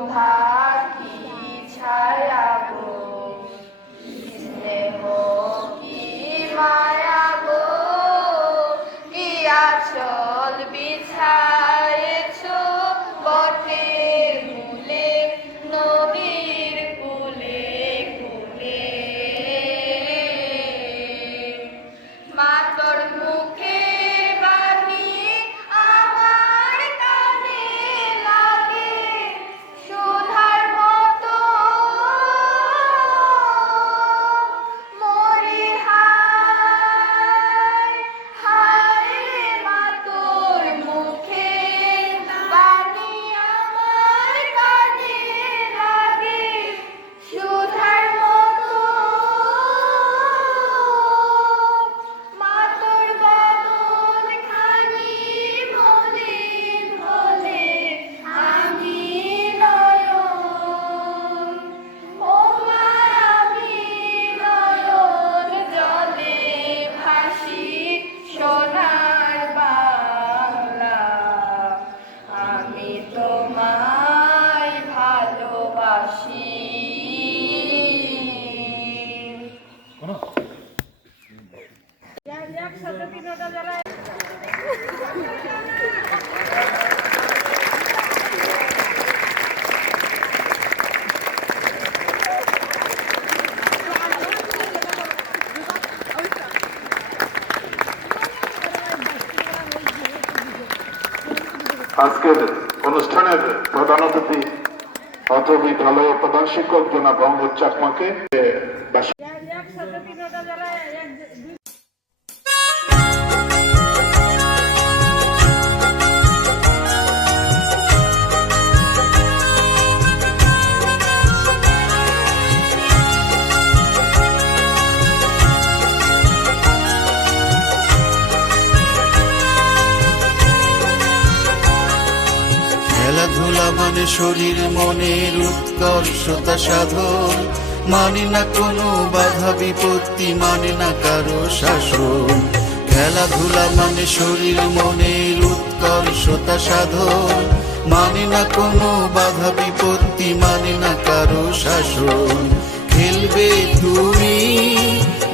শোভা কি ছায়া গো, স্নেহ কি মায়া গো, কি আঁচল বিছায়েছ বটের মূলে, নদীর কূলে কূলে। মা তোর মুখের বাণী আমার কানে লাগে সুধার মতো, মরি হায় হায় রে মা তোর মুখের বাণী আমার কানে লাগে সুধার মতো। মা তোর বদন খানি ভোলে ভোলে আমি নয়ন, ও মা আমি নয়ন জলে ভাসি সোনার বাংলা, আমি তোমায় ভালোবাসি। আজকের অনুষ্ঠানের প্রধান অতিথি বিদ্যালয়ের প্রধান শিক্ষক জনাব রঙ্গত চাকমাকে খেলাধুলা মানে শরীর মনের উৎকর্ষতা সাধন, মানে না কোনো বাধা বিপত্তি, মানে না কারো শাসন। খেলাধুলা মানে শরীর মনের উৎকর্ষতা সাধন, মানে না কোনো বাধা বিপত্তি, মানে না কারো শাসন। খেলবে তুমি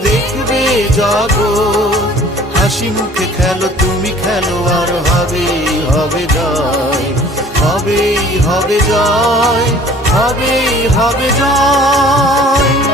দেখবে জগৎ, হাসি মুখে খেলো তুমি খেলো, আর হবেই হবে জয়, হবেই হবে জয়, হবেই হবে জয়।